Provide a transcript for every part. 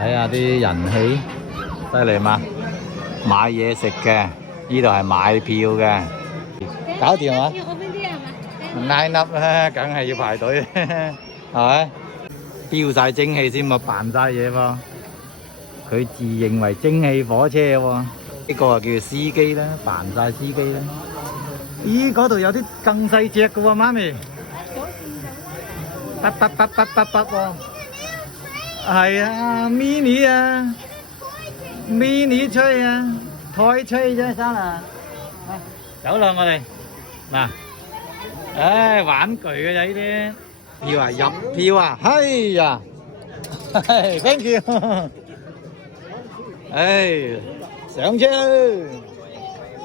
睇下啲人氣，犀利嘛？買嘢食嘅，呢度係買票嘅，搞掂啊！line up啦，梗係要排隊，係咪？飆晒蒸氣先嘛，扮晒嘢喎。佢自認為蒸汽火車喎，呢個啊叫司機啦，扮晒司機啦。咦，嗰度有啲更細隻嘅喎，媽咪。得喎。係啊，mini 啊 ，mini 吹啊，台吹啫，生啊。走啦，我哋嗱，唉，玩具嘅咋呢啲。票啊，入票啊，哎呀，thank you。唉，上車啦！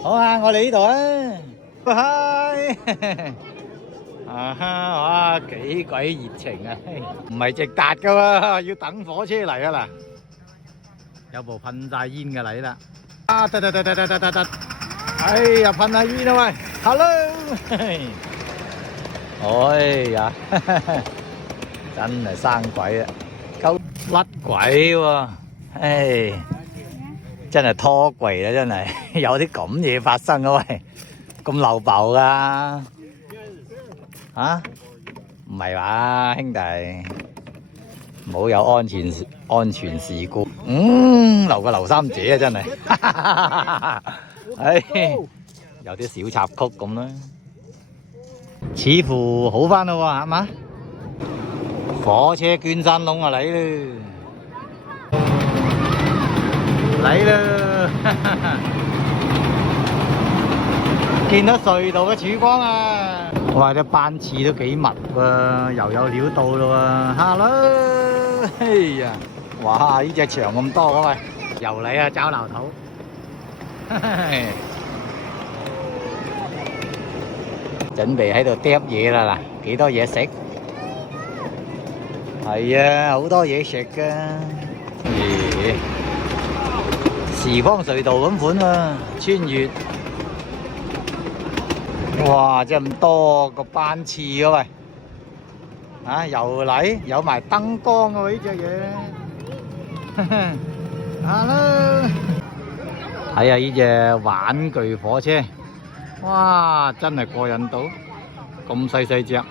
好啊，我哋呢度啊，嗨！啊哈，哇，幾鬼熱情啊！唔係直達噶喎，要等火車嚟啊嗱。有部噴晒煙嘅嚟啦。啊，得！哎呀，噴下煙啦喂 ，hello！ 哎呀，真係生鬼啊，夠甩鬼喎！唉，真係拖櫃啦，真係有啲咁嘢發生啊喂，咁漏爆噶嚇？唔係話兄弟，唔好有安全事故。留個劉三姐啊，真係，唉，有啲小插曲咁啦，似乎好翻啦喎，係嘛？火車捐山窿啊嚟啦！嚟啦！見到隧道嘅曙光啊！哇，啲班次都幾密喎，又有料到咯喎 ！Hello， 哎呀，哇！呢隻場咁多嘅喂，又嚟啊，找流頭！準備喺度嗒嘢啦嗱，幾多嘢食？係啊，好多嘢食㗎。咦？時光隧道咁款啊，穿越，哇！真係咁多個班次嘅喂，啊又嚟，有埋燈光嘅喎呢隻嘢，Hello， 睇下呢隻玩具火車，哇！真係過癮到，咁細隻，